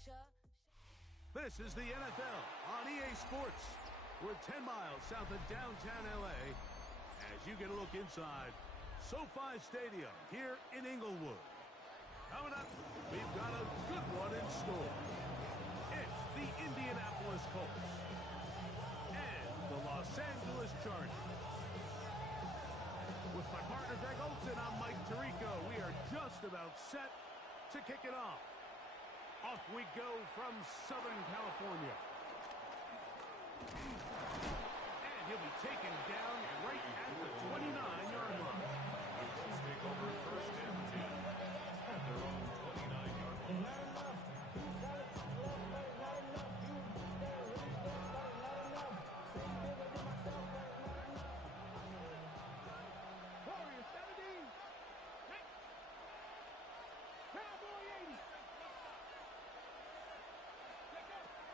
This is the NFL on EA Sports. We're 10 miles south of downtown L.A. as you get a look inside SoFi Stadium here in Inglewood. Coming up, we've got a good one in store. It's the Indianapolis Colts and the Los Angeles Chargers. With my partner Greg Olson, I'm Mike Tirico. We are just about set to kick it off. Off we go from Southern California. And he'll be taken down right at the 29-yard line. The Colts take over first and 10 at their own 29-yard line.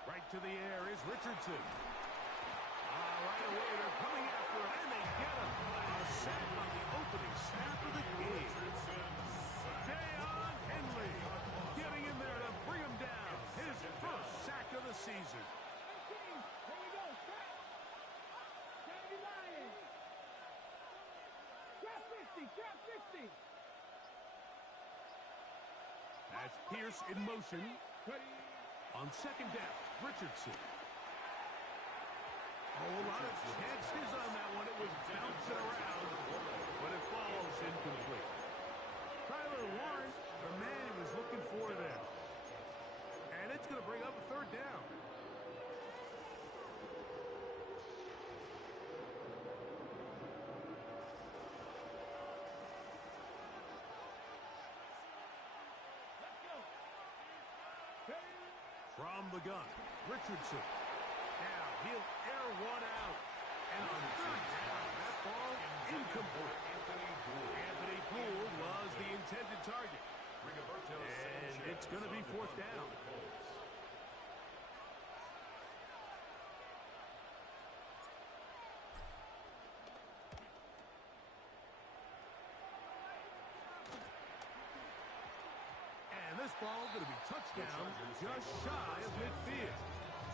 Right to the air is Richardson. Right away, they're coming after him, and they get him. A sack on the opening snap of the game. Deion Henley getting in there to bring him down. His first sack of the season. Here we go. Kennedy Lions. Trap 50. That's Pierce in motion. On second down, Richardson. A whole lot of chances on that one. It was bouncing around, but it falls incomplete. Tyler Warren, the man he was looking for there. And it's going to bring up a third down. From the gun, Richardson. Now he'll air one out. And on third down, that ball incomplete. Anthony Gould was the intended target. And it's going to be fourth down. And this ball going to be touchdown just shy of midfield.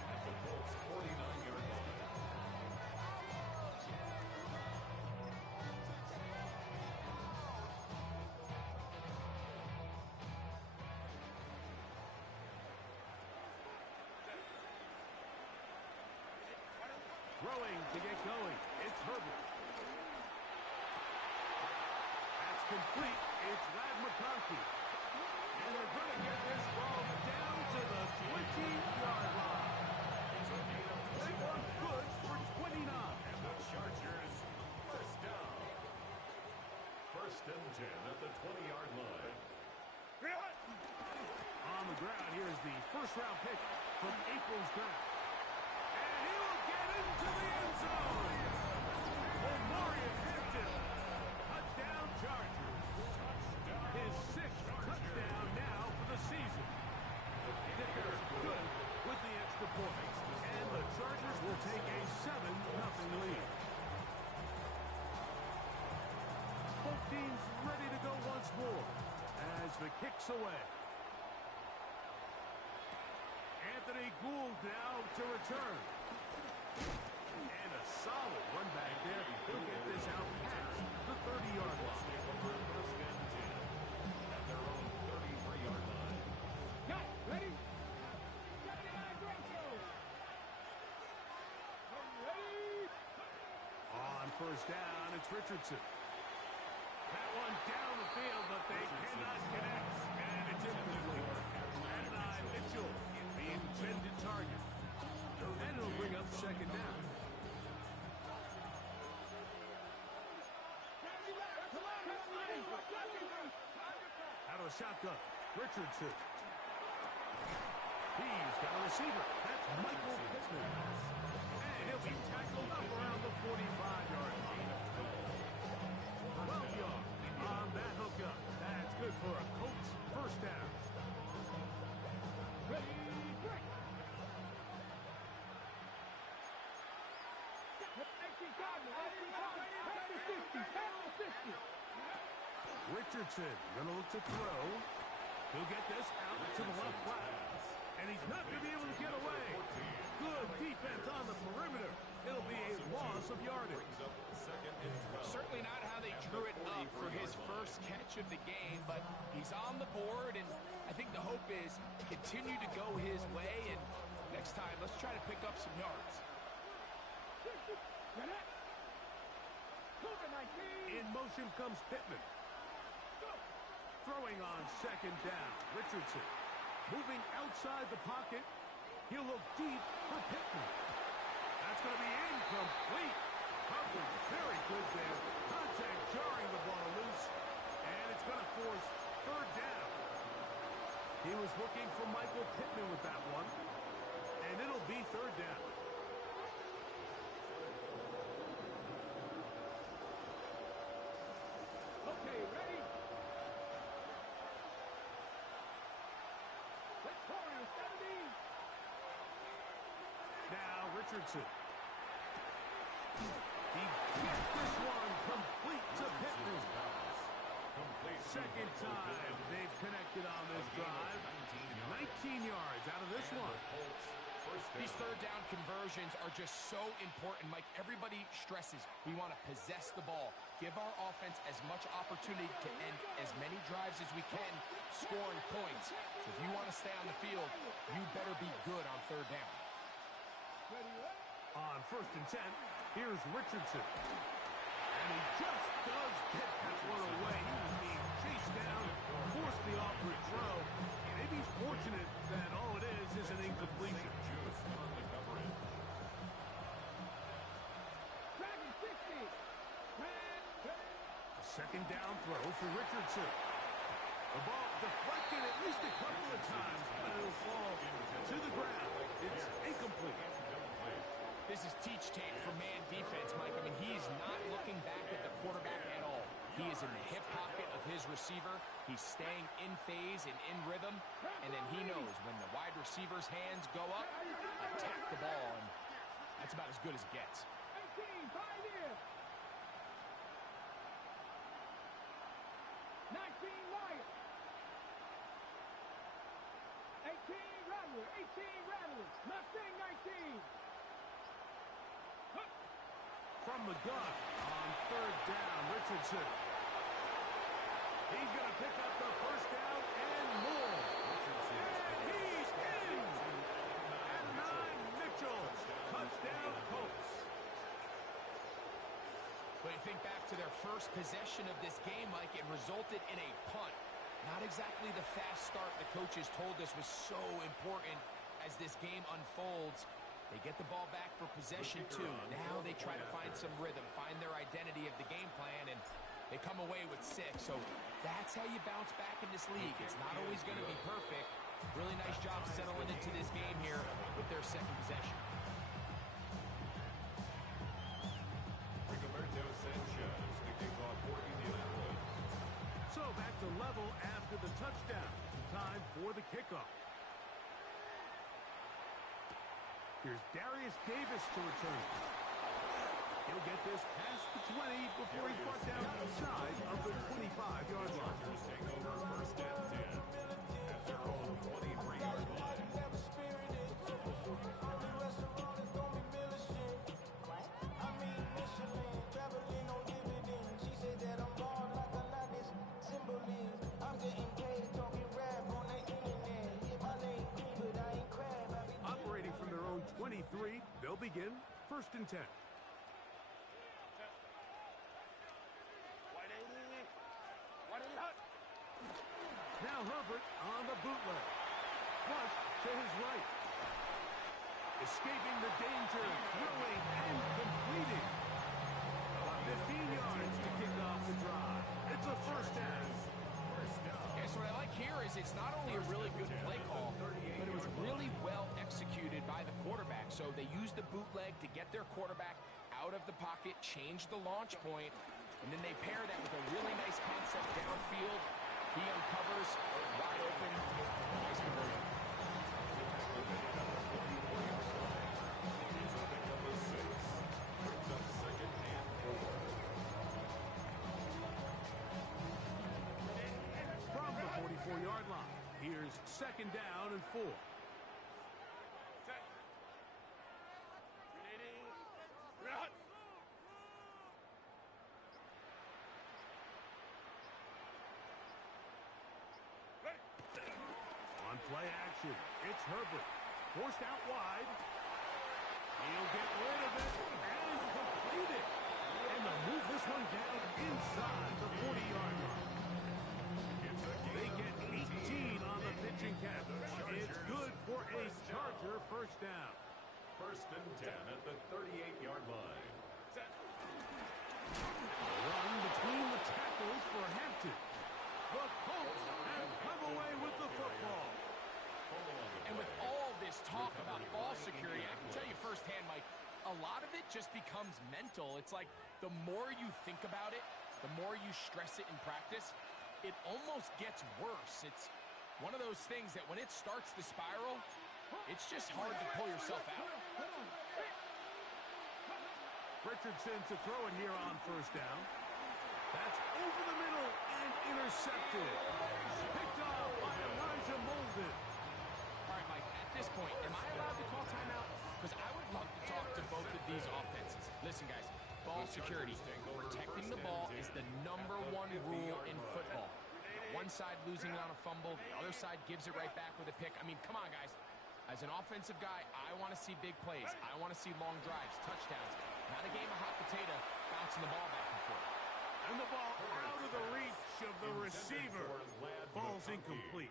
At the Colts' 49-yard line. Throwing to get going. It's Herbert. That's complete. It's Ladd McConkey. And they're going to get this ball down to the 20-yard line. They are good for 29. And the Chargers first down. First and 10 at the 20-yard line. On the ground, here's the first-round pick from April's draft. And he will get into the end zone. Omarion Hampton. Touchdown Chargers. His sixth touchdown now for the season. The kicker good with the extra point. And the Chargers will take a 7-0 lead. Both teams ready to go once more as the kick's away. Anthony Gould now to return. And a solid run back there. He'll get this out past the 30-yard line. First and 10 at their own 33-yard line. Got it. Ready? 79 Broncos. Ready? On first down, it's Richardson. That one down the field, but they cannot connect. And it's incomplete. Adonai Mitchell, the intended target. And it'll bring up second down. Out of the shotgun, Richardson. He's got a receiver. That's Michael Pittman. And he'll be tackled up around the 45-yard line. 12 yards on that hookup. That's good for a Colts first down. Ready? Break. Richardson going to look to throw. He'll get this out to the left flat. And he's not going to be able to get away. Good defense on the perimeter. It'll be a loss of yardage. Certainly not how they drew it up for his first catch of the game, but he's on the board, and I think the hope is continue to go his way, and next time, let's try to pick up some yards. In motion comes Pittman. Throwing on second down, Richardson. Moving outside the pocket. He'll look deep for Pittman. That's going to be incomplete. Coverage very good there. Contact jarring the ball loose. And it's going to force third down. He was looking for Michael Pittman with that one. And it'll be third down. Okay, ready? Let's go, 70. Now Richardson. He gets this one complete to Pittman. Second time they've connected on this drive. 19 yards out of this one. These third down conversions are just so important, Mike. Everybody stresses we want to possess the ball, give our offense as much opportunity to end as many drives as we can, scoring points. So if you want to stay on the field, you better be good on third down. On first and 10, here's Richardson. And he just does get that one away. He was being chased down, forced the awkward throw. Maybe he's fortunate that all it is an incompletion. A second down throw for Richardson. The ball deflected at least a couple of times, but it'll fall to the ground. It's incomplete. This is teach tape for man defense, Mike. I mean, he's not looking back at the quarterback at all. He is in the hip pocket of his receiver. He's staying in phase and in rhythm. And then he knows when the wide receiver's hands go up, attack the ball. And that's about as good as it gets. 18, 5 years. 19, Wyatt. 18, Relwil. 18, Relwil. Mustang, 19. From the gun on third down, Richardson. He's going to pick up the first down and more. And he's in. And 9, Mitchell. Touchdown, Colts. But you think back to their first possession of this game, Mike, it resulted in a punt. Not exactly the fast start the coaches told us was so important as this game unfolds. They get the ball back for possession two. Now they try to find some rhythm, find their identity of the game plan, and they come away with 6. So that's how you bounce back in this league. It's not always going to be perfect. Really nice job settling into this game here with their second possession. So back to level after the touchdown. Time for the kickoff. Here's Darius Davis to return. He'll get this past the 20 before he's brought down inside of the 25-yard line. First and 10 at their own 23-yard line. Operating from their own 23, they'll begin first and 10. Now Herbert on the bootleg. Flush to his right. Escaping the danger, throwing and completing. About 15 yards to kick off the drive. It's a first down. Yeah, so what I like here is it's not only a really good play call, but it was really well executed by the quarterback. So they used the bootleg to get their quarterback out of the pocket, change the launch point, and then they pair that with a really nice concept downfield. He uncovers wide open. Nice conversion. From the 44-yard line, here's second down and 4. Play action. It's Herbert. Forced out wide. He'll get rid of it and complete it. And they'll move this one down inside the 40-yard line. They get 18 on the pitching catch. It's good for a Charger first down. First and 10 at the 38-yard line. Run between the tackles for Hampton. The Colts have come away with the football. And with all this talk about ball security, I can tell you firsthand, Mike, a lot of it just becomes mental. It's like the more you think about it, the more you stress it in practice, it almost gets worse. It's one of those things that when it starts to spiral, it's just hard to pull yourself out. Richardson to throw it here on first down. That's over the middle and intercepted. Picked off by Elijah Molden. All right, Mike, at this point, am I allowed to call timeout? Because I would love to talk to both of these offenses. Listen, guys, ball security. Protecting the ball is the #1 rule in football. One side losing it on a fumble, the other side gives it right back with a pick. I mean, come on, guys. As an offensive guy, I want to see big plays. I want to see long drives, touchdowns. Not a game of hot potato bouncing the ball back and forth. And the ball out of the reach of the receiver. Falls incomplete.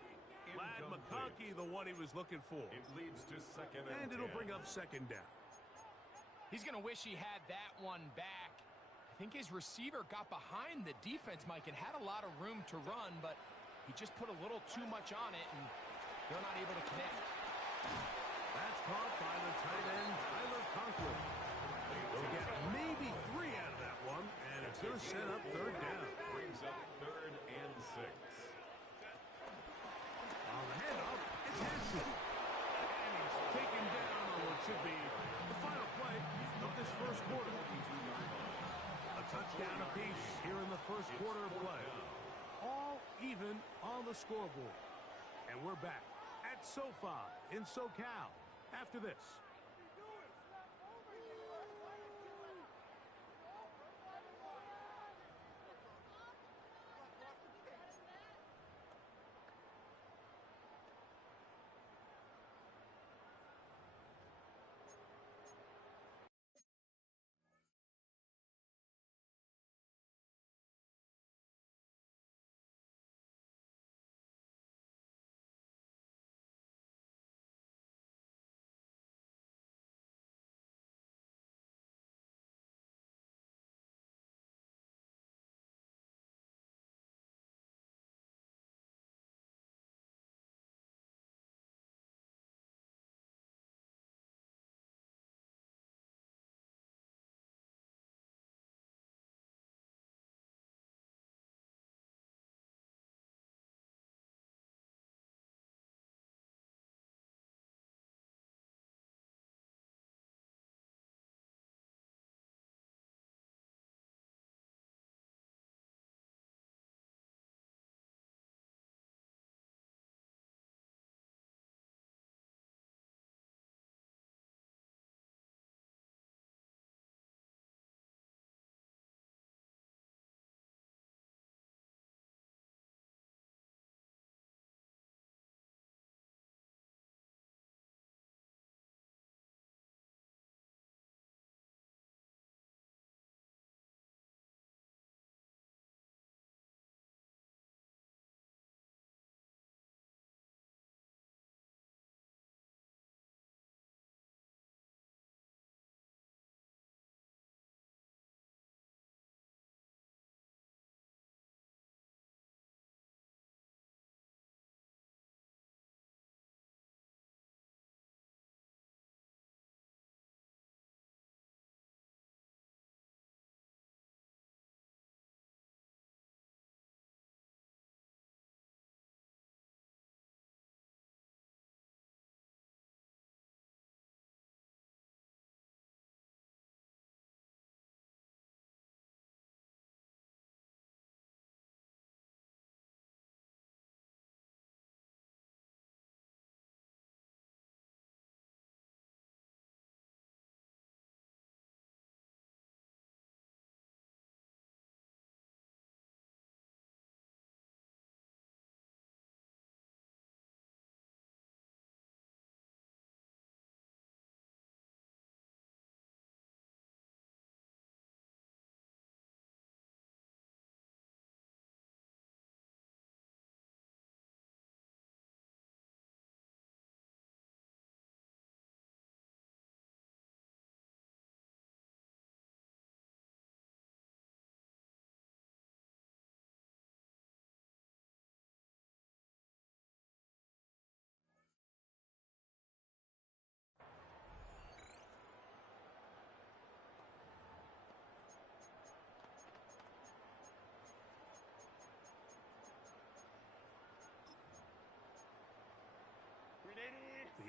Lad McConkey, the one he was looking for. It leads to second And it'll bring up second down. He's going to wish he had that one back. I think his receiver got behind the defense, Mike, and had a lot of room to run, but he just put a little too much on it, and they're not able to connect. That's caught by the tight end, Tyler Conklin. They'll get maybe 3 out of that one, and it's going to set up third down. Brings up 3rd and 6. On the handoff, it's Hanson. And he's taken down on what should be the final play of this first quarter. A touchdown apiece here in the first quarter of play. All even on the scoreboard. And we're back at SoFi in SoCal after this.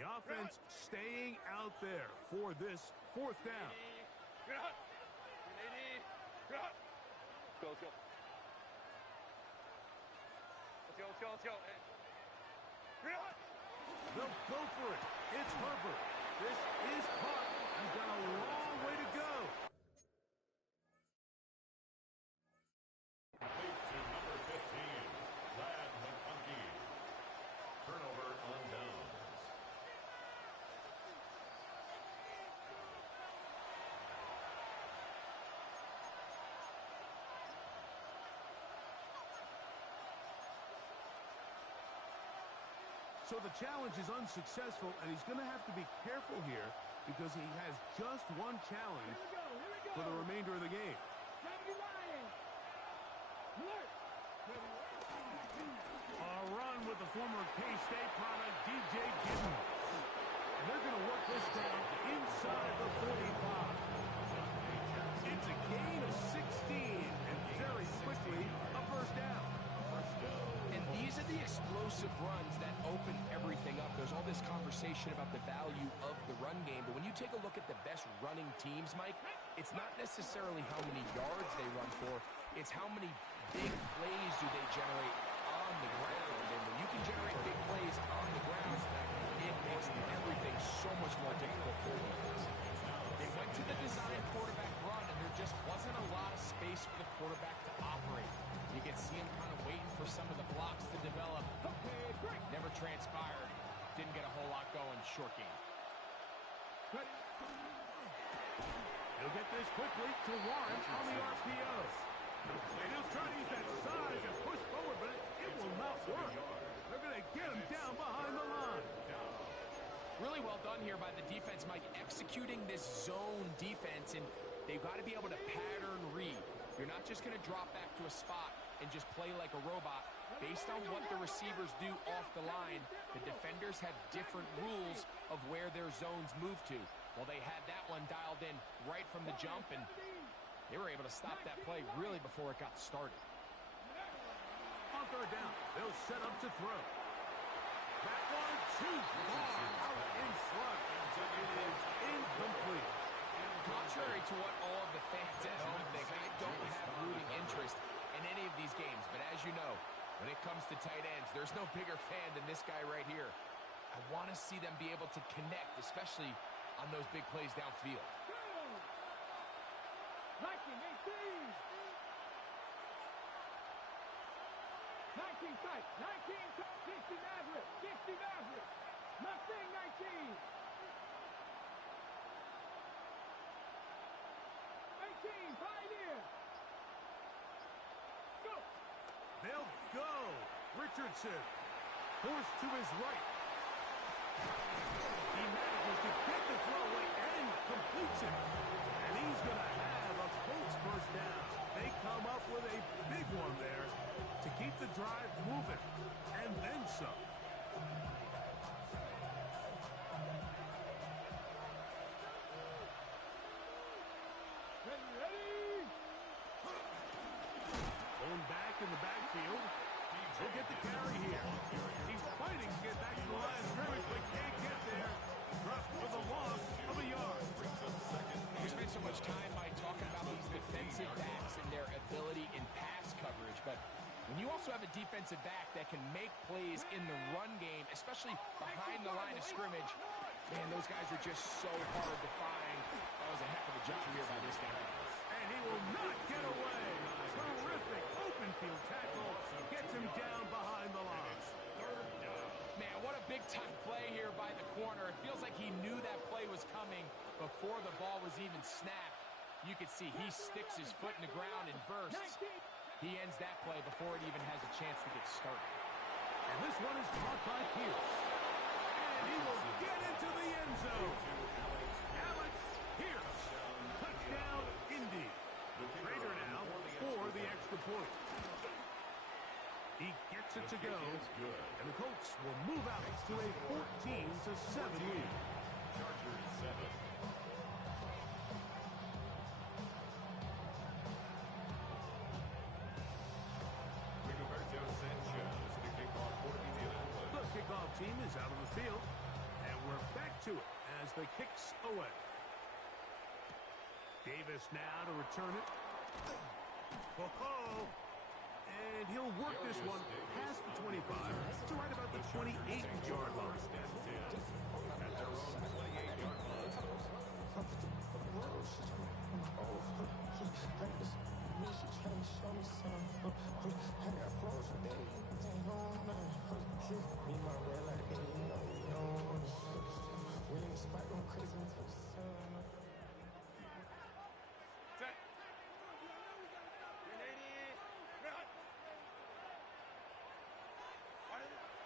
The offense staying out there for this fourth down. They'll go for it. It's Herbert. This is caught. He's got a long way to go. Complete to number 15, Lad McConkey. Turnover on downs. So the challenge is unsuccessful, and he's going to have to be careful here because he has just one challenge for the remainder of the game. A run with the former K-State product, DJ Giddens. And they're going to work this down inside the 45. It's a gain of 16, and very quickly a first down. And these are the explosive runs that open everything up. There's all this conversation about the value of the run game, but when you take a look at the best running teams, Mike, it's not necessarily how many yards they run for, it's how many big plays do they generate on the ground. And when you can generate big plays on the ground, it makes everything so much more difficult for defense. They went to the design quarterback run, and there just wasn't a lot of space for the quarterback to operate. You can see him kind of waiting for some of the blocks to develop. Never transpired. Didn't get a whole lot going. Short game. He'll get this quickly to Warren on the RPO. And he'll try to use that size and push forward, but it will not work. They're going to get him down behind the line. Really well done here by the defense, Mike, executing this zone defense, and they've got to be able to pattern read. You're not just going to drop back to a spot and just play like a robot. Based on what the receivers do off the line, the defenders have different rules of where their zones move to. Well, they had that one dialed in right from the jump, and they were able to stop that play really before it got started. On third down, they'll set up to throw. That one too far out in front. It is incomplete. Contrary to what all of the fans at home think, I don't have rooting interest in any of these games. But as you know, when it comes to tight ends, there's no bigger fan than this guy right here. I want to see them be able to connect, especially on those big plays downfield. 19, tight, 19, 60 Maverick, Mustang 19. 18, Pioneer. Go. They'll go. Richardson forced to his right. He manages to get the throw away and completes it. And he's going to have a Colts first down. They come up with a big one there to keep the drive moving. And then some. Ready. Going back in the backfield. He'll get the carry here. He's fighting to get back to the line of scrimmage, but can't get there. Dropped for the loss of a yard. We spend so much time, Mike, talking about these defensive backs and their ability in pass coverage, but when you also have a defensive back that can make plays in the run game, especially behind the line of scrimmage, man, those guys are just so hard to find. That was a heck of a job here by this guy. And he will not get away. Terrific open field tackle. Gets him down behind the line. Man, what a big-time play here by the corner. It feels like he knew that play was coming before the ball was even snapped. You can see he sticks his foot in the ground and bursts. He ends that play before it even has a chance to get started. And this one is caught by Pierce. And he will get into the end zone. Alex Pierce. Touchdown, Indy. Trader now for the extra point. He gets it to go. And the Colts will move out to a 14-7 lead. Chargers 7. The kickoff for Indianapolis. The kickoff team is out of the field, and we're as the kick's away. Davis now to return it. Ho-ho! And he'll work this one past the 25 to right about the 28-yard line. At their own 28-yard line.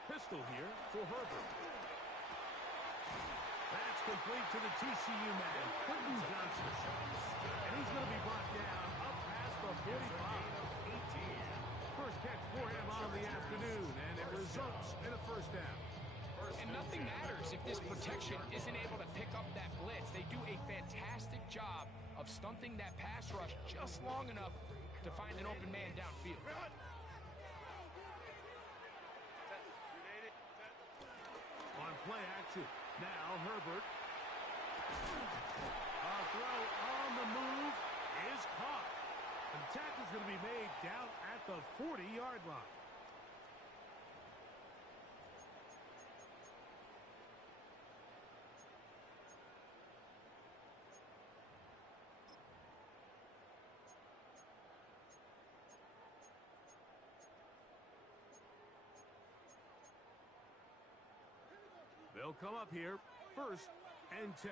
Pistol here for Herbert. That's complete to the TCU man, Quentin Johnson. And he's going to be brought down up past the 45. First catch for him on the afternoon, and it results in a first down. And nothing matters if this protection isn't able to pick up that blitz. They do a fantastic job of stunting that pass rush just long enough to find an open man downfield. On play action, now Herbert. A throw on the move is caught. And the tackle's going to be made down at the 40-yard line. They'll come up here, first and 10.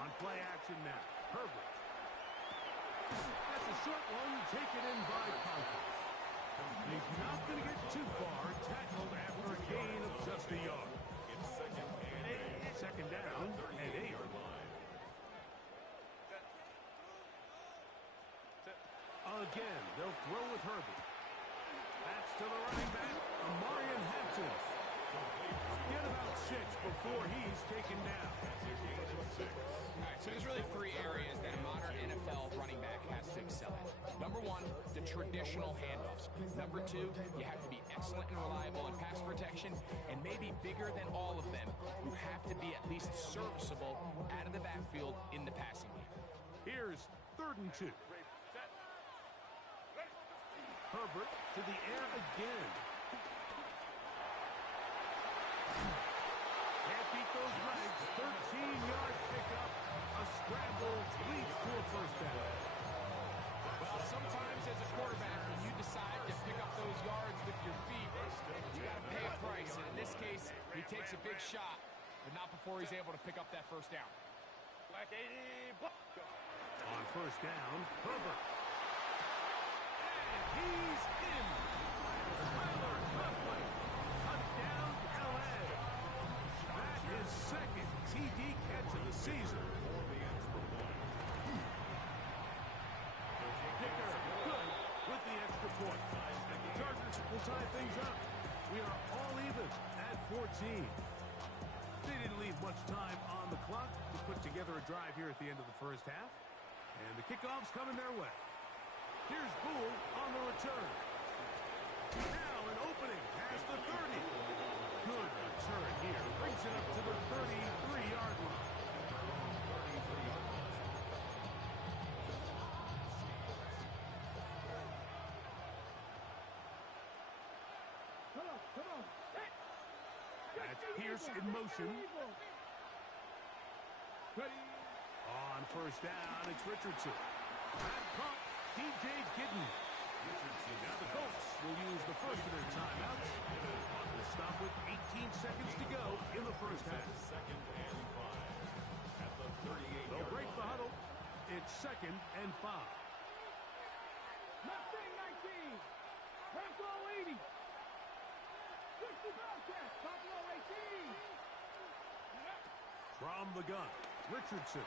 On play action now, Herbert. That's a short one, taken in by Conklin. He's not going to get too far, tackled after a gain of just a yard. It's second down and 8. Again, they'll throw with Herbert. That's to the running back, Amarian Hampton. Get about 6 before he's taken down. All right, so there's really 3 areas that a modern NFL running back has to excel at. Number 1, the traditional handoffs. Number 2, you have to be excellent and reliable in pass protection, and maybe bigger than all of them, you have to be at least serviceable out of the backfield in the passing game. Here's 3rd and 2. Herbert to the air again. Can't beat those legs. 13-yard pickup. A scramble leads to a first down. Well, sometimes as a quarterback, when you decide to pick up those yards with your feet, you got to pay a price. And in this case, he takes a big shot, but not before he's able to pick up that first down. On first down, Herbert. He's in. Tyler Conklin. Touchdown, L.A. That is second TD catch of the season. Kicker, good with the extra point. The Chargers will tie things up. We are all even at 14. They didn't leave much time on the clock to put together a drive here at the end of the first half. And the kickoff's coming their way. Here's Boole on the return. Now an opening past the 30. Good return here. Brings it up to the 33-yard line. Come on. That's Pierce in motion. Ready. On first down, it's Richardson. That pump, DJ Gidden. Now the Colts will use the first of their timeouts. We'll stop with 18 seconds to go in the first half. Second and 5. At the 38-yard They'll break the line. huddle. It's 2nd and 5. Mustang 19. Franco 80. 60 Bobcats. Buffalo 18. From the gun, Richardson.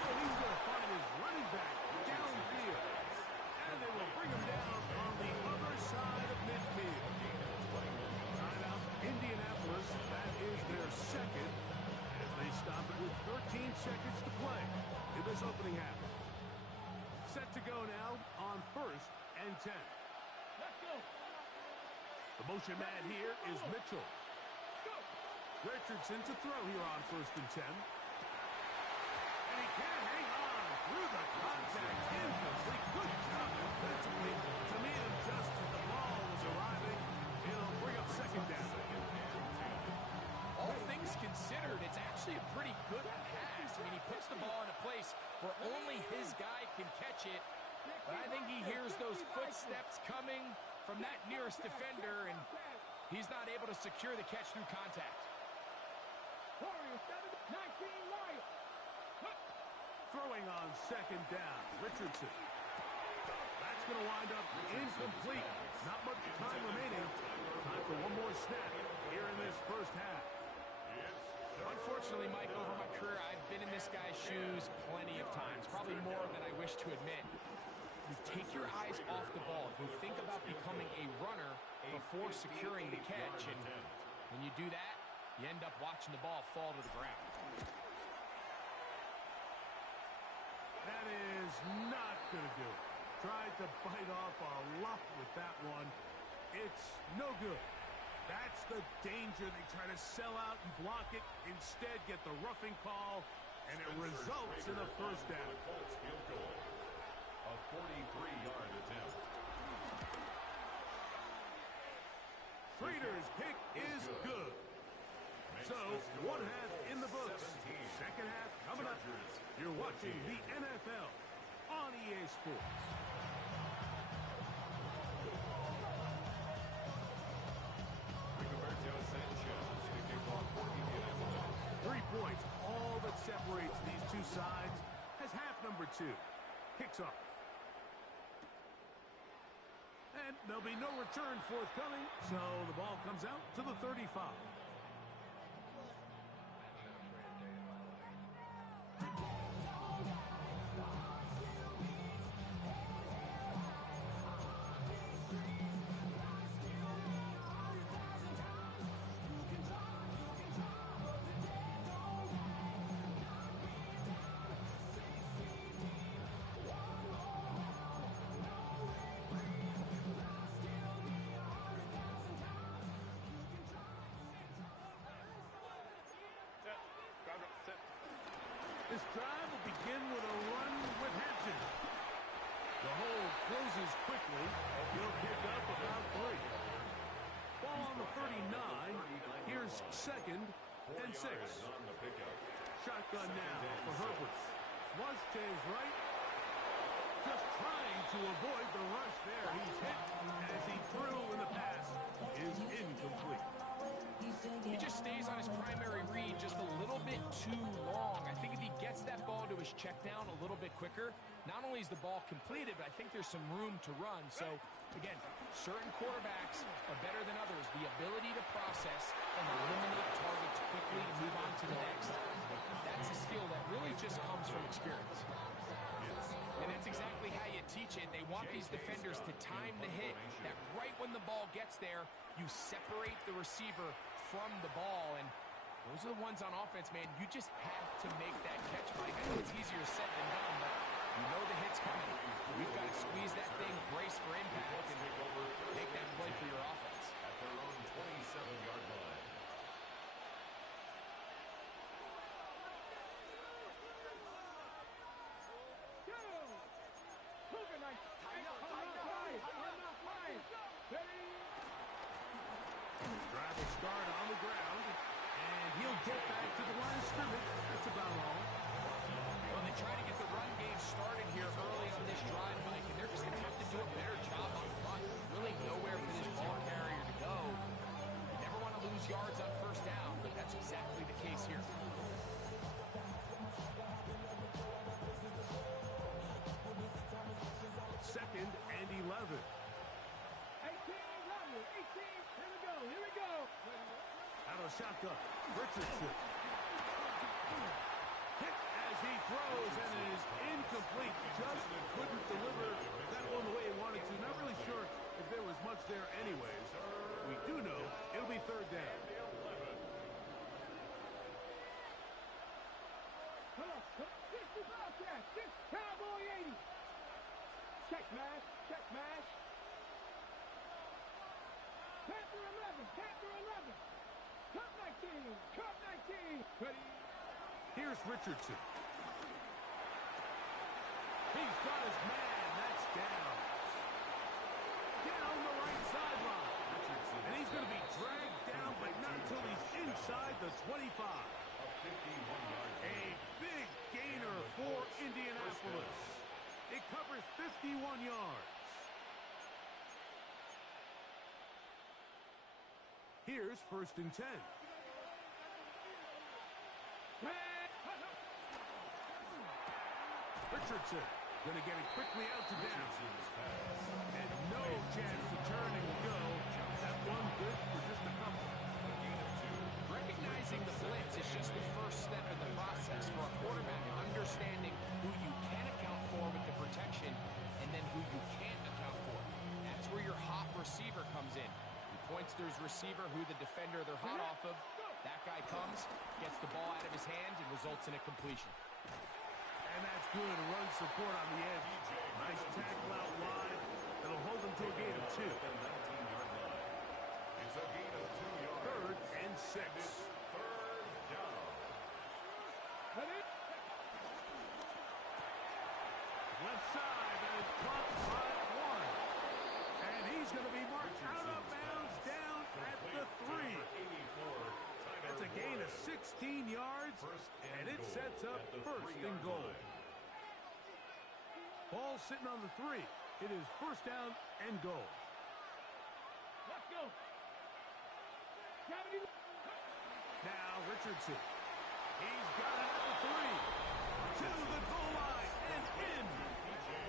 And he's going to find his running back downfield. And they will bring him down on the other side of midfield. Timeout, Indianapolis. That is their second as they stop it with 13 seconds to play in this opening half. Set to go now on 1st and 10. Let's go. The Motion man here is Mitchell. Richardson to throw here on 1st and 10. And he can't hang on through the contact. Incomplete. Good job defensively to meet him just as the ball was arriving. It'll bring up 2nd down. All things considered, it's actually a pretty good pass. I mean, he puts the ball in a place where only his guy can catch it. But I think he hears those footsteps coming from that nearest defender, and he's not able to secure the catch through contact. Throwing on 2nd down, Richardson. That's going to wind up incomplete. Not much time remaining. Time for one more snap here in this 1st half. Unfortunately, Mike, over my career, I've been in this guy's shoes plenty of times, probably more than I wish to admit. You take your eyes off the ball. You think about becoming a runner before securing the catch, and when you do that, you end up watching the ball fall to the ground. That is not going to do it. Tried to bite off a lot with that one. It's no good. That's the danger. They try to sell out and block it. Instead, get the roughing call, and it results in a 1st down. A 43-yard attempt. Prater's kick is good. So, 1 half in the books. 2nd half coming up. You're watching the NFL on EA Sports. Rigoberto Sanchez kicking off for Indianapolis. 3 points, all that separates these two sides, as half number 2 kicks off. And there'll be no return forthcoming, so the ball comes out to the 35. This drive will begin with a run with Hampton. The hole closes quickly. He'll pick up about 3. Ball on the 39. Here's 2nd and 6. Shotgun now for Herbert. Flush to his right. Just trying to avoid the rush there. He's hit as he threw, and the pass is incomplete. He just stays on his primary read just a little bit too long. I think if he gets that ball to his check down a little bit quicker, not only is the ball completed, but I think there's some room to run. So, again, certain quarterbacks are better than others. The ability to process and eliminate targets quickly to move on to the next, that's a skill that really just comes from experience. And that's exactly how you teach it. They want these defenders to time the hit, that right when the ball gets there, you separate the receiver from the ball. And those are the ones on offense, man. You just have to make that catch, Mike. I know it's easier said than done, but you know the hit's coming. We've got to squeeze that thing, brace for impact, and make that play for your offense. At their own 27-yard line. Drive will start on the ground, and he'll get back to the line of scrimmage. That's about all. Well, they try to get the run game started here early on this drive, Mike, and they're just going to have to do a better job up front. Really nowhere for this ball carrier to go. You never want to lose yards on 1st down, but that's exactly the case here. Second and 11. 18, Relwil, 18, here we go. Out of the shotgun, Richardson. Hit as he throws, and it is incomplete. Just couldn't deliver that one the way he wanted to. Not really sure if there was much there anyways. We do know it'll be 3rd down. Come on, 60 Bobcat, 6 Cowboy 80. Check mash, check mash. Panther Here's Richardson. He's got his man. That's down. Down the right sideline. And he's going to be dragged down, but not until he's inside the 25. A big gainer for Indianapolis. It covers 51 yards. Here's 1st and 10. Richardson going to get it quickly out to down. And no chance to turn and go. That one good for just a couple. Recognizing the blitz is just the first step in the process for a quarterback, understanding who you can account for with the protection and then who you can't account for. That's where your hot receiver comes in. He points to his receiver, who the defender they're hot off of. That guy comes, gets the ball out of his hand, and results in a completion. And that's good. Run support on the edge. Nice tackle out wide. That'll hold them to a gain of 2. It's a gain of 2 yards. 3rd and 6. 3rd down. Left side. That is caught by 1. And he's going to be marked out of bounds down at the 3. That's a gain of 16 yards, and it sets up 1st and goal. Ball sitting on the 3. It is 1st down and goal. Let's go. Now Richardson. He's got it at the 3. To the goal line and in.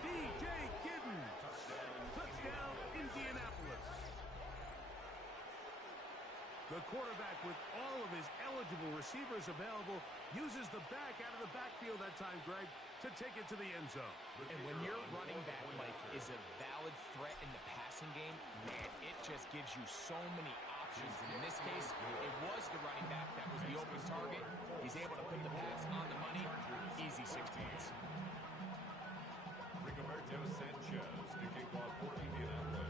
DJ Giddens. Touchdown, Indianapolis. The quarterback, with all of his eligible receivers available, uses the back out of the backfield that time, Greg, to take it to the end zone. And when your running back, Mike, is a valid threat in the passing game, man, it just gives you so many options. And in this case, it was the running back that was the open target. He's able to put the pass on the money. Easy 6 points. Rigoberto Sanchez to kick off for Indianapolis.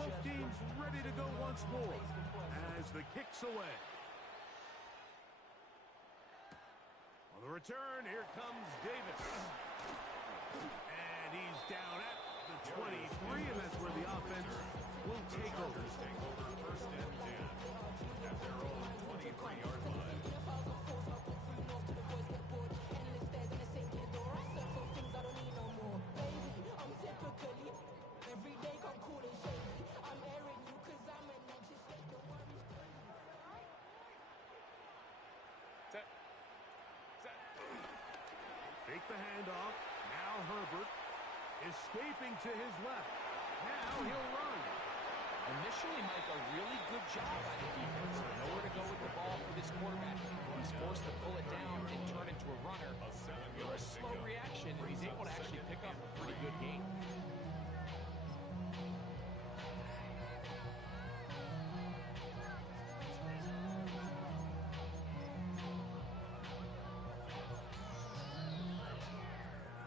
Both teams ready to go once more as the kick's away. On the return, here comes Davis. And he's down at the 23, and that's where the offense will take over. Take over 1st and 10 at their own 23-yard line. Fake the handoff. Now Herbert escaping to his left. Now he'll run. Initially, Mike, a really good job by the defense. Nowhere to go with the ball for this quarterback. He's forced to pull it down and turn into a runner. A slow reaction, and he's able to actually pick up a pretty good game.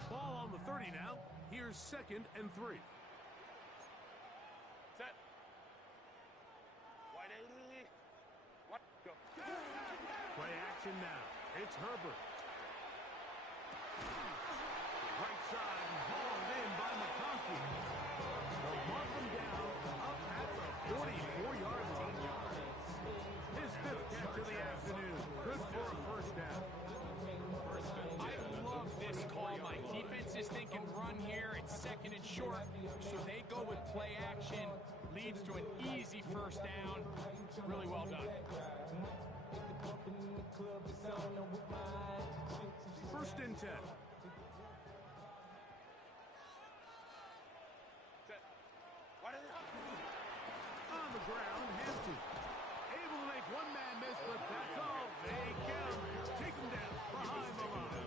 Ball on the 30 now. Here's 2nd and 3. Set. Wide 80. What? Go. Play action now. It's Herbert. Right side, hauled in by McConkey. They'll mark him down up at the 44-yard line. His 5th catch of the afternoon. Good for a 1st down. I love this call, Mike. Defense is thinking run here. It's 2nd and short, so they go with play action. Leads to an easy 1st down. Really well done. 1st and 10. Set. What is it? On the ground, Hampton. Able to make one man miss, but that's all. They count. Take him down behind the line.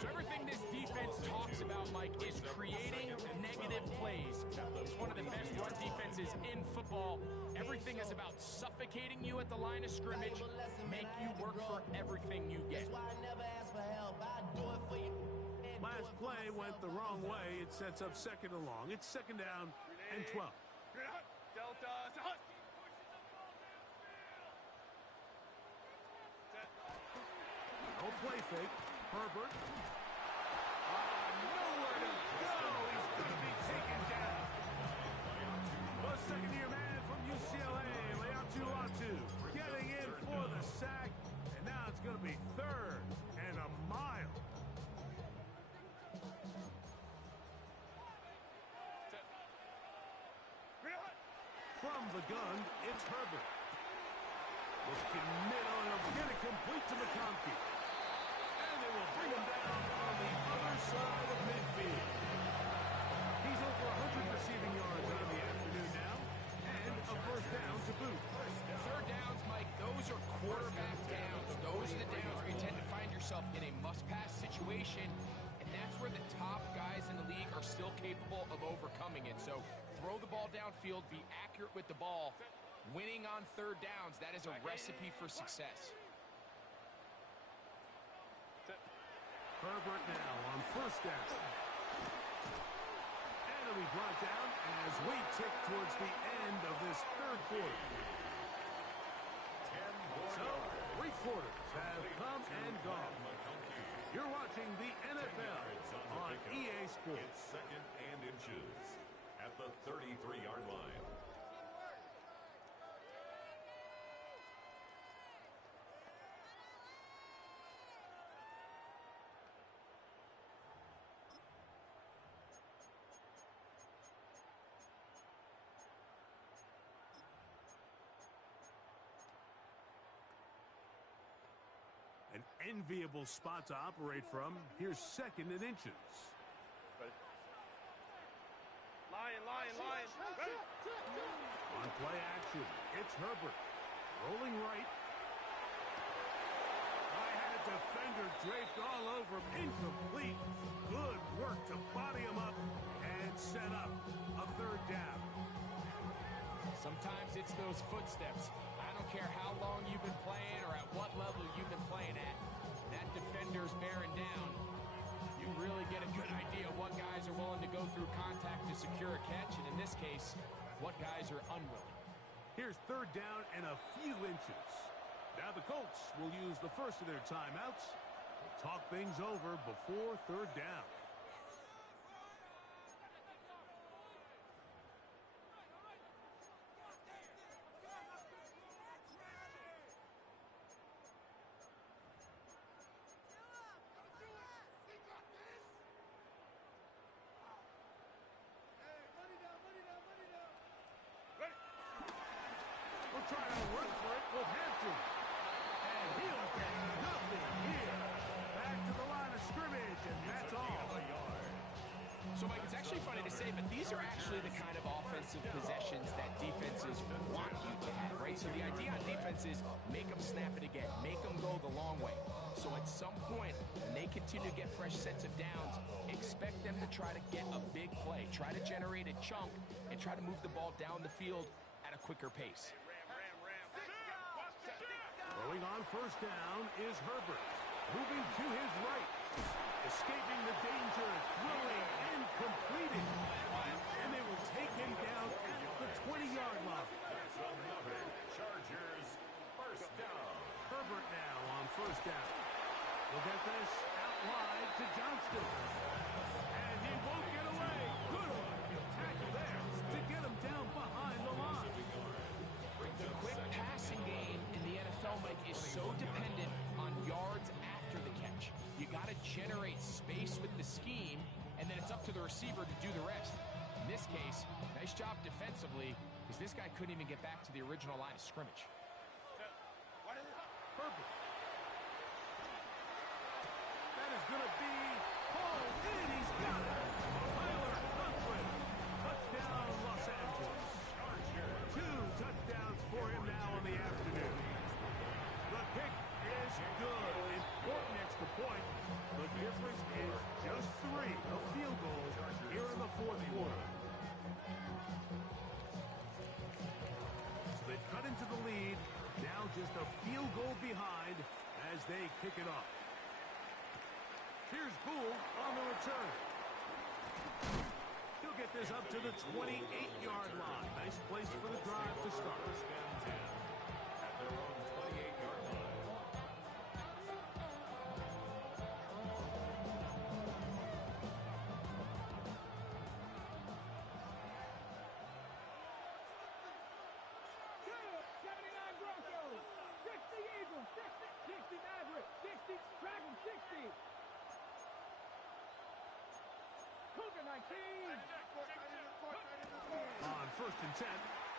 So everything this defense talks about, Mike, is creating negative plays. It's one of the best run defenses in football. Everything is about suffocating you at the line of scrimmage, make you work for everything you get. Last play went the wrong way. It sets up 2nd and long. It's 2nd down and 12. Delta. Hut. play fake. Herbert. Nowhere to go. He's going to be taken down. The second-year man from UCLA, Latu, getting in for the sack. And now it's going to be third and a mile. From the gun, it's Herbert. Looking middle, and he'll get it complete to McConkey. And they will bring him down on the other side of midfield. He's over 100 receiving yards on the afternoon now, and a first down to boot. Third downs, Mike, those are quarterback downs. Those are the downs where you tend to find yourself in a must-pass situation, and that's where the top guys in the league are still capable of overcoming it. So throw the ball downfield, be accurate with the ball. Winning on third downs, that is a recipe for success. Herbert now on first down. And it'll be brought down as we tick towards the end of this third quarter. So, 3 quarters have come and gone. You're watching the NFL on EA Sports. It's second and inches at the 33-yard line. An enviable spot to operate from. Here's second and inches. Lion. On play action, it's Herbert. Rolling right. I had a defender draped all over him. Incomplete. Good work to body him up and set up a third down. Sometimes it's those footsteps. I don't care how long you've been playing or at what level you've been playing at. That defender's bearing down. You really get a good idea of what guys are willing to go through contact to secure a catch, and in this case, what guys are unwilling. Here's third down and a few inches. Now the Colts will use the first of their timeouts to talk things over before third down. We'll try to run for it with Hampton. And he'll get nothing here. Back to the line of scrimmage, and that's all. So, Mike, it's actually funny to say, but these are actually the kind of offensive possessions that defenses want you to have, right? So the idea on defense is make them snap it again, make them go the long way. So at some point, when they continue to get fresh sets of downs, expect them to try to get a big play, try to generate a chunk, and try to move the ball down the field at a quicker pace. Throwing on first down is Herbert. Moving to his right. Escaping the danger, throwing and completing. And they will take him down at the 20-yard line. That's another Chargers first down. Herbert now on first down. We'll get this out wide to Johnston. And he won't get away. Good tackle there to get him down behind the line. The quick passing game in the NFL, Mike, is so dependent on yards after the catch. You got to generate space with the scheme, and then it's up to the receiver to do the rest. In this case, nice job defensively, because this guy couldn't even get back to the original line of scrimmage. Herbert. That is going to be pulled in. He's got it. Tyler Humphrey. Touchdown, Los Angeles. 2 touchdowns for him now in the afternoon. The kick is good. Important extra point. The difference is just 3. A field goal here in the fourth quarter. So they've cut into the lead. Now just a field goal behind as they kick it off. Here's Gould on the return. He'll get this up to the 28-yard line. Nice place for the drive to start. First and 10 at their own 28-yard line. On 1st and 10,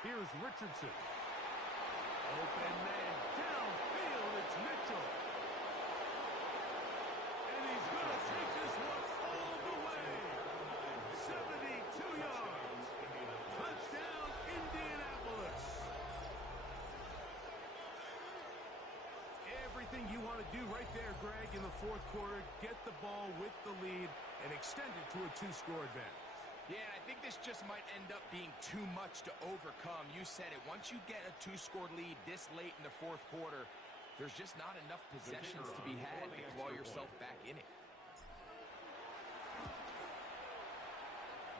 here's Richardson. Open man downfield, it's Mitchell. And he's going to take this one all the way. 72 yards. Touchdown, Indianapolis. Everything you want to do right there, Greg, in the 4th quarter. Get the ball with the lead and extend it to a 2-score advantage. Yeah, and I think this just might end up being too much to overcome. You said it. Once you get a 2-score lead this late in the 4th quarter, there's just not enough possessions to be had to claw yourself back in it.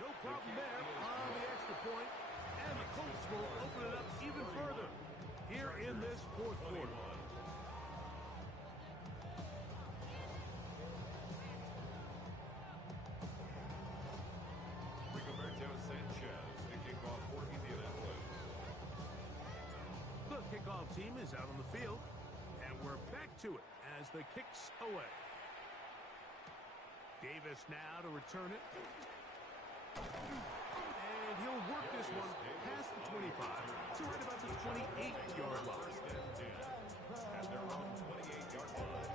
No problem there on the extra point, and the Colts will open it up even further here in this 4th quarter. The kickoff team is out on the field, and we're back to it as the kick's away. Davis now to return it. And he'll work this one past the 25 to right about the 28-yard line. At their own 28-yard line.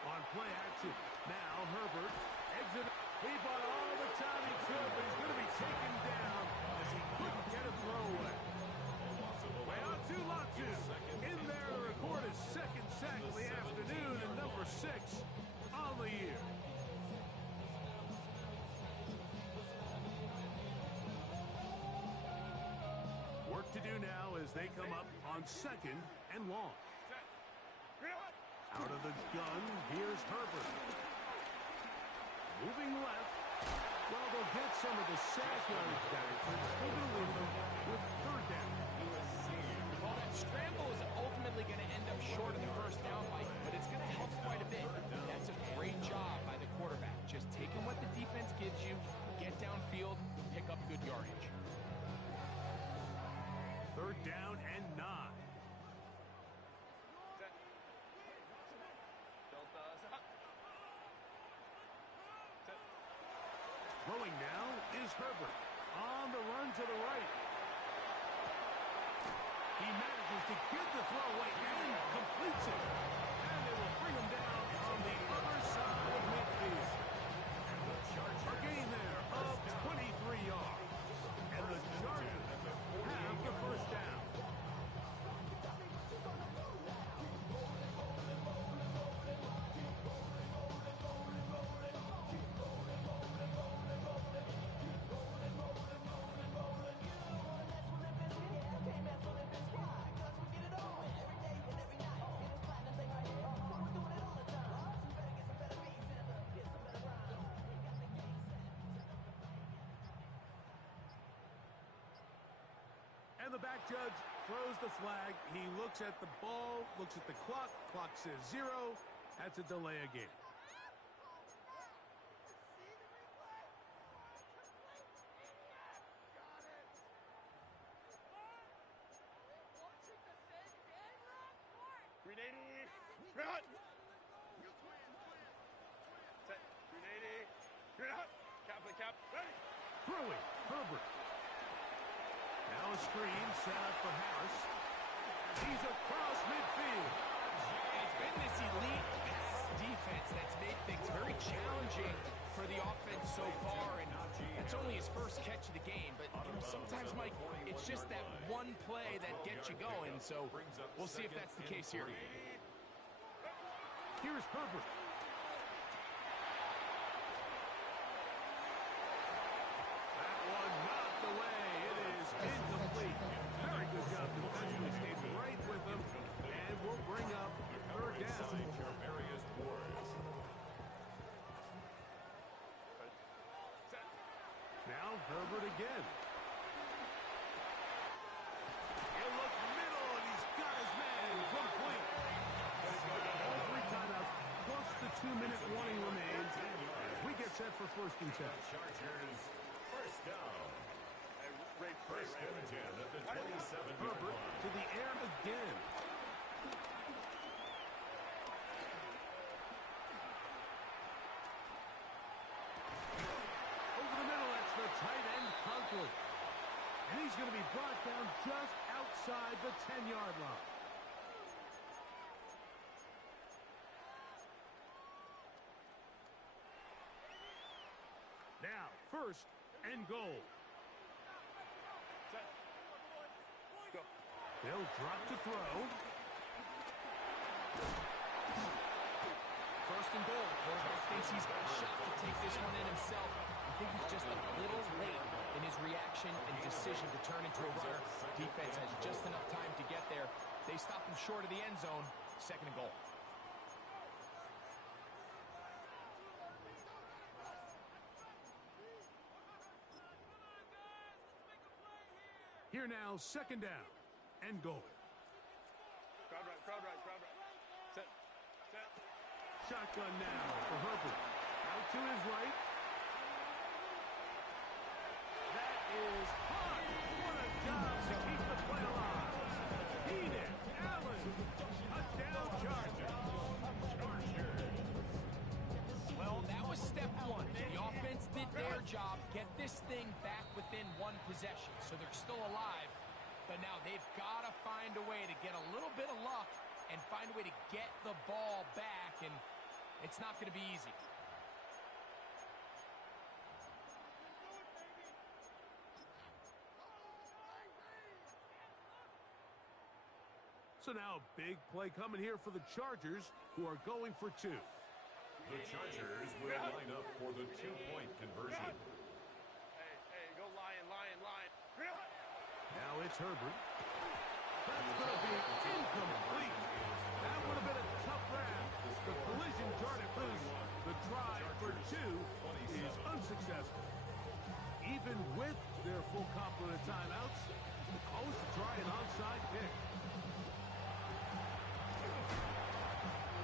On play action, now Herbert exit. He bought all the time he could, but he's going to be taken down as he couldn't get a throw away. Latu in there to record his 2nd sack of the afternoon and number 6 on the year. Work to do now as they come up on 2nd and long. Out of the gun, here's Herbert. Moving left. Well, they'll get some of the sack yards back, but still going to leave them with 3rd down. Well, that scramble is ultimately going to end up short of the 1st down, Mike, but it's going to help quite a bit. That's a great job by the quarterback. Just taking what the defense gives you, get downfield, pick up good yardage. 3rd down and 9. Throwing now is Herbert. On the run to the right. He manages to get the throw away and completes it. And they will bring him down on the other side of midfield. A gain there of 23 yards. And the Chargers have the 1st down. And the back judge throws the flag. He looks at the ball, looks at the clock. Clock says 0. That's a delay of game. Throwing, Herbert. Now a screen set up for Harris. He's across midfield. It's been this elite pass defense that's made things very challenging for the offense so far, and that's only his 1st catch of the game. But, you know, sometimes, Mike, it's just that one play that gets you going, so we'll see if that's the case here. Here's Herbert. That one knocked away. It is incomplete. Very good job defensively. Stayed right with him, and will bring up 3rd down. Now set for 1st and 10. Chargers, first down. First and 10 at the 27-yard Herbert line. to the air again. Over the middle, that's the tight end, Conklin. And he's going to be brought down just outside the 10-yard line. Now, 1st and goal. They'll drop to throw. 1st and goal. Quarterback thinks he's got a shot to take this one in himself. I think he's just a little late in his reaction and decision to turn into a runner. Defense has just enough time to get there. They stop him short of the end zone. 2nd and goal. Here now, 2nd down and goal. Crowd right. Set. Shotgun now for Herbert. Out to his right. That is hot. What a job to keep the play alive. Keenan Allen. Touchdown Chargers. Well, that was step 1. The offense did their job, get this thing back within 1 possession, so they're still alive. But now they've got to find a way to get a little bit of luck and find a way to get the ball back, and it's not going to be easy. So now a big play coming here for the Chargers, who are going for 2. The Chargers will line up for the 2-point conversion. Hey, go lion. Now it's Herbert. That's going to be incomplete. That would have been a tough grab. The collision darted loose. The try for 2 is unsuccessful. Even with their full complement of timeouts, the calls to try an onside kick.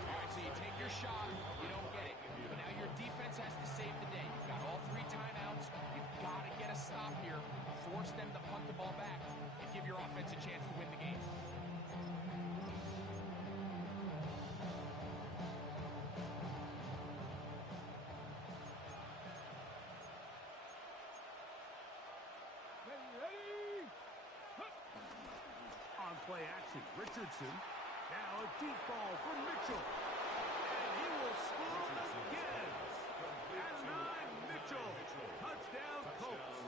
All right, so you take your shot, you don't get it. But now your defense has to save the day. You've got all 3 timeouts. You've got to get a stop here, force them to punt the ball back, and give your offense a chance to win the game. Ready. On play action, Richardson. Now a deep ball for Mitchell. And he will score again. At 9, Mitchell. Touchdown, Colts.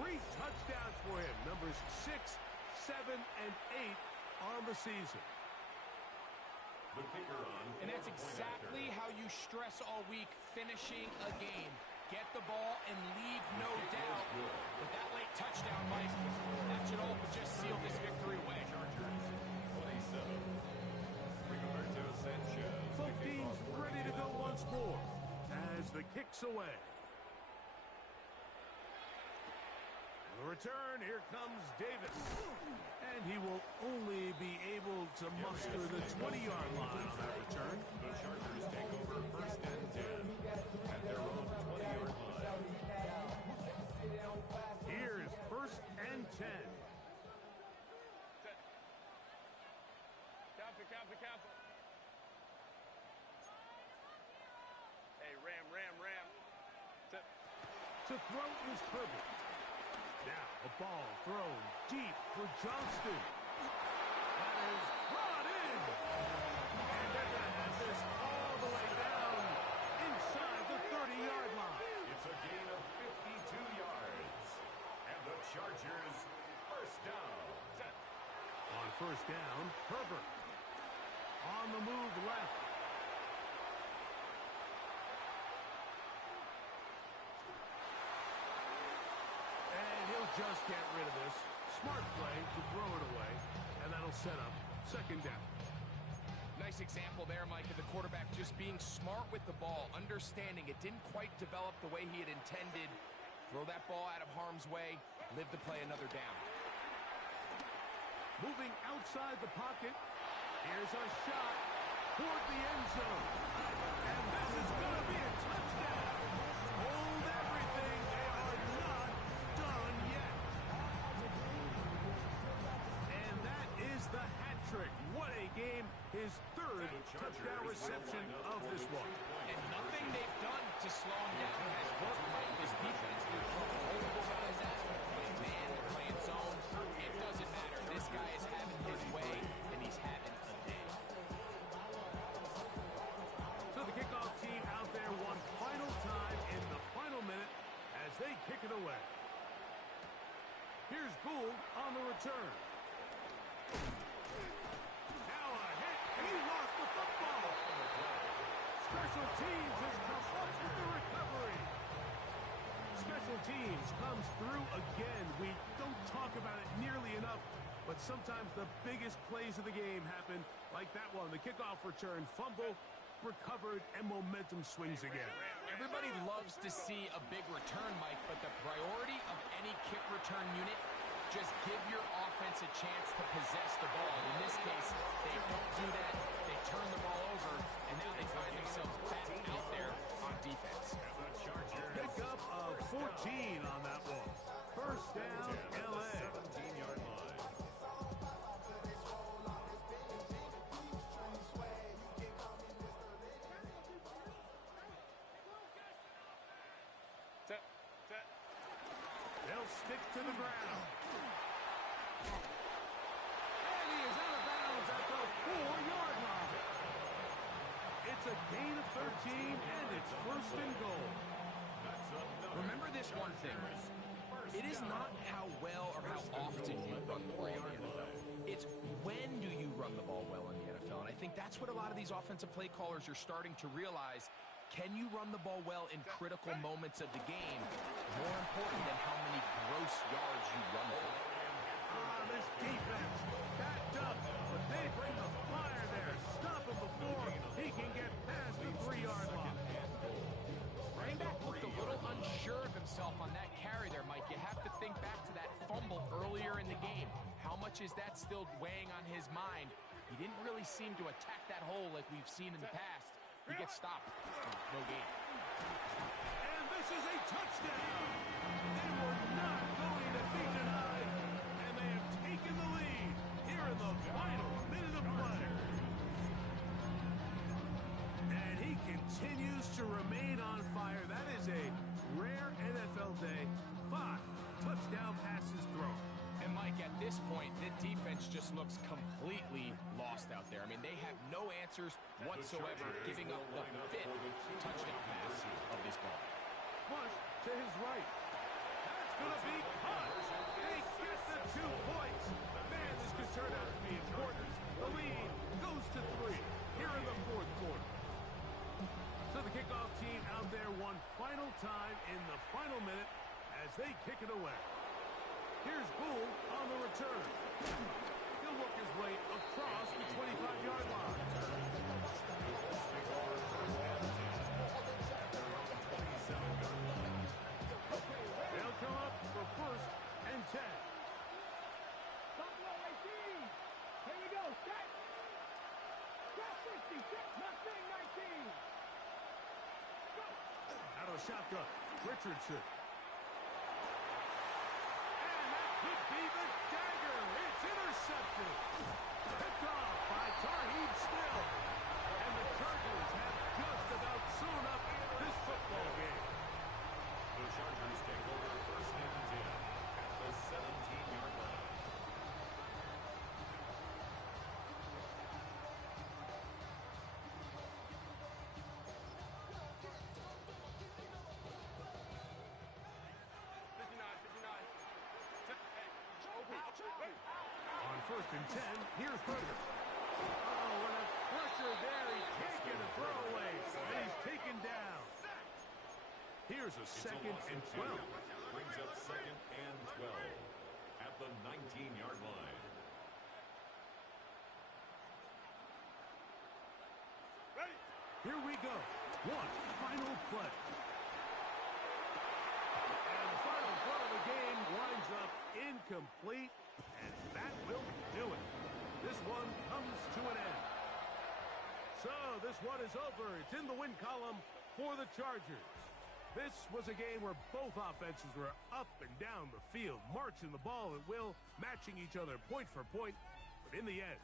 3 touchdowns for him. Numbers 6, 7, and 8 on the season. The kicker on. And that's exactly how you stress all week, finishing a game. Get the ball and leave no doubt. With that late touchdown, Mike, that should all just seal this victory away. Chargers, 27. Rigoberto Sanchez. Both teams ready to go once more as the kick's away. The return, here comes Davis. And he will only be able to muster the 20-yard line on that return. The Chargers take over 1st and 10 at their own 20-yard line. Here's 1st and 10. Count. Hey, ram. Set. To throw is Herbert. Now a ball thrown deep for Johnston. That is brought in. And they're going to have this all the way down inside the 30-yard line. It's a gain of 52 yards. And the Chargers, first down. Set. On 1st down, Herbert. On the move left. And he'll just get rid of this. Smart play to throw it away. And that'll set up 2nd down. Nice example there, Mike, of the quarterback just being smart with the ball, understanding it didn't quite develop the way he had intended. Throw that ball out of harm's way, live to play another down. Moving outside the pocket. Here's a shot toward the end zone. And this is going to be a touchdown. game, his third touchdown reception of this one. And nothing they've done to slow him down has worked like this defense. They're throwing multiple guys at him. They're playing man, they're playing zone. It doesn't matter. This guy is having his way, and he's having a day. So the kickoff team out there one final time in the final minute as they kick it away. Here's Gould on the return. Now a hit, and he lost the football. Special teams has come up with the recovery. Special teams comes through again. We don't talk about it nearly enough, but sometimes the biggest plays of the game happen like that one. The kickoff return, fumble, recovered, and momentum swings again. Everybody loves to see a big return, Mike, but the priority of any kick return unit, just give your offense a chance to possess the ball. In this case, they don't do that. They turn the ball over, and now they find themselves back out there on defense. Pick up of 14 on that one. First down, L.A. 17-yard line. They'll stick to the ground. And he is out of bounds at the 4-yard line. It's a gain of 13, and it's first and goal. Remember this one thing. It is not how well or how often you run the ball in the NFL. It's when do you run the ball well in the NFL. And I think that's what a lot of these offensive play callers are starting to realize. Can you run the ball well in critical moments of the game? More important than how many gross yards you run for. This defense backed up, but they bring the fire there. Stop him before he can get past the 3-yard line. Running back looked a little unsure of himself on that carry there, Mike. You have to think back to that fumble earlier in the game. How much is that still weighing on his mind? He didn't really seem to attack that hole like we've seen in the past. He gets stopped. No gain. And this is a touchdown. They were not going to be denied. And they have taken the lead here in the final minute of play. And he continues to remain on fire. That is a rare NFL day. 5 touchdown passes thrown. And Mike, at this point, the defense just looks completely lost out there. I mean, they have no answers whatsoever, giving up the 5th touchdown pass of this ball. Flush to his right. That's going to be caught. They get the 2 points. Man, this could turn out to be important. The lead goes to 3 here in the 4th quarter. So the kickoff team out there one final time in the final minute as they kick it away. Here's Gould on the return. He'll work his way across the 25-yard line. They'll come up for first and 10. Buffalo 18. Here we go. Set. Set 60. Set. Mustang 19. Go. Out of shotgun. Richardson. Could be the dagger. It's intercepted. Picked off by Tarheeb Still. And the Chargers have just about sewn up this football game. The Chargers take over first and 10 at the 17-yard line. On first and 10, here's Berger. Oh, what a pressure there. He can't get a throwaway. And he's taken down. Here's a second and 12. Brings up second and 12 at the 19-yard line. Here we go. One final play. And the final throw of the game winds up incomplete, and that will do it. This one comes to an end. So this one is over. It's in the win column for the Chargers. This was a game where both offenses were up and down the field, marching the ball at will, matching each other point for point. But in the end,